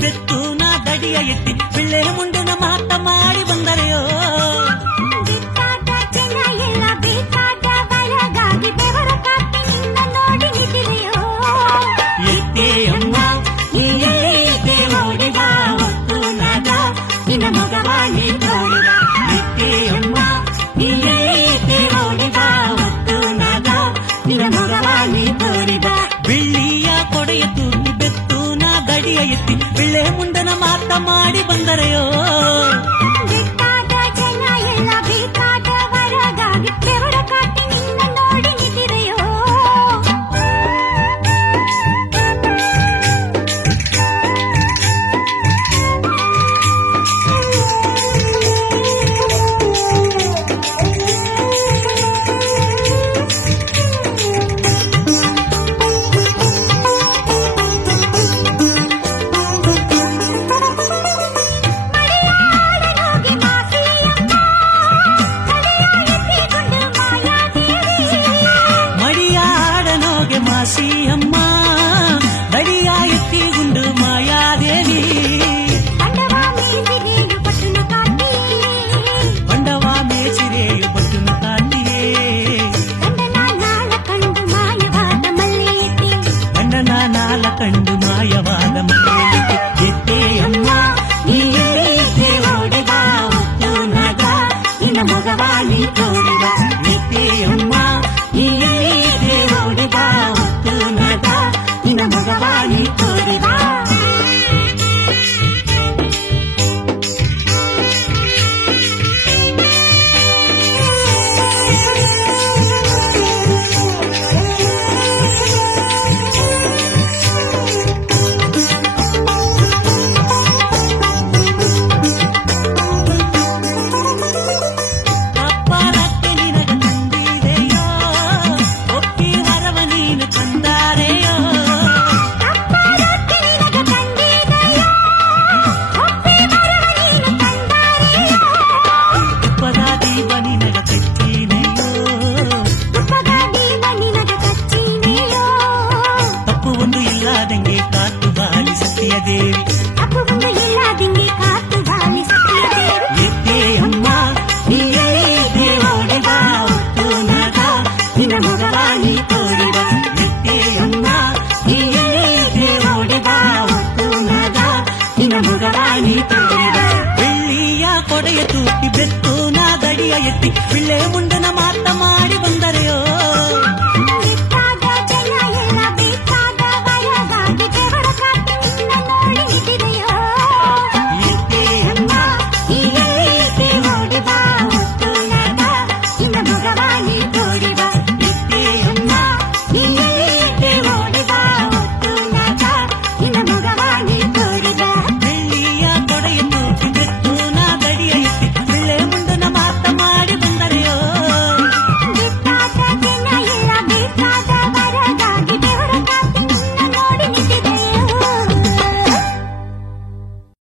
ಬೆತ್ತು ನಾ ದಡಿಯ ಎತ್ತಿ ಬಿಳ್ಳೆ ಮುಂಡಿನ ಮಾತ ಮಾಡಿ ಬಂದರೆಯೋ ಬೇಕಾದ ಜನ ಎಲ್ಲ ಬೇಕಾದ ಬರಗಾಗಿ ಬೆವರ ಕಾಪಿ ನಿನ್ನ ನೋಡಿ ನಿಂತಿದೆಯೋ ಎತ್ತೇ ಅಮ್ಮ ನೀ ಓಡಿ ಬಾ ಹೊತ್ತು ನಾದ ನಿನ್ನ ಮಗವಾಗಿ ತೋಡಿದ ಎತ್ತೇ ಅಮ್ಮ ನೀ ಓಡಿ ಬಾ ಹೊತ್ತು ನಾದ ನಿನ್ನ ಮಗವಾಗಿ ತೋರಿದ ಬೆಳ್ಳಿಯ ಕೊಡೆಯ ತೂಗಿ ಬೆತ್ತು ನಾ ದಡಿಯ ಎತ್ತಿ ಬಿಳ್ಳೆ ಮುಂಡನ ಮಾತ ಮಾಡಿ ಬಂದರೆಯೋ ಬೇಕಾದ ಜನ ಎಲ್ಲ ಬೇಕಾದ ವರಗಾಗಿ ಬೆವರ ಕಾಪಿ ನಿನ್ನ ನೋಡಿ ನಿಂತಿದೆಯೋ ಮಾಸಿಯಮ್ಮ ದಡಿಯ ಎತ್ತಿಗುಂಡು ಮಾಯಾದೇವಿ ಬಂಡವಾ ಮೇಚಿರೆಯು ಪಟ್ಟುನ ಕಾಂತಿಯೇ ಗಂಡನ ನಾಲ ಕಂಡು ಮಾಯವಾದ ಮಲ್ಲೆಯೇ ಎತ್ತೇ ಅಮ್ಮ ನೀ ಓಡಿ ಬಾ ಹೊತ್ತು ನಾಗ ನಿನ್ನ ಮೊಗವಾಗಿ ತೋರಿದ ಎತ್ತೇ ಅಮ್ಮ ನೀ ಓಡಿ ಬಾ ಹೊತ್ತು ನಾಗ ನಿನ್ನ ಮೊಗವಾಗಿ ತೋರಿದ ಬೆಳ್ಳಿಯ ಕೊಡೆಯ ತೂಕಿ ಬೆತ್ತು ನಾ ದಡಿಯ ಎತ್ತಿ ಬಿಳ್ಳೆ ಮುಂಡನ ಮಾತ ಮಾಡಿ ಬಂದರೆಯೋ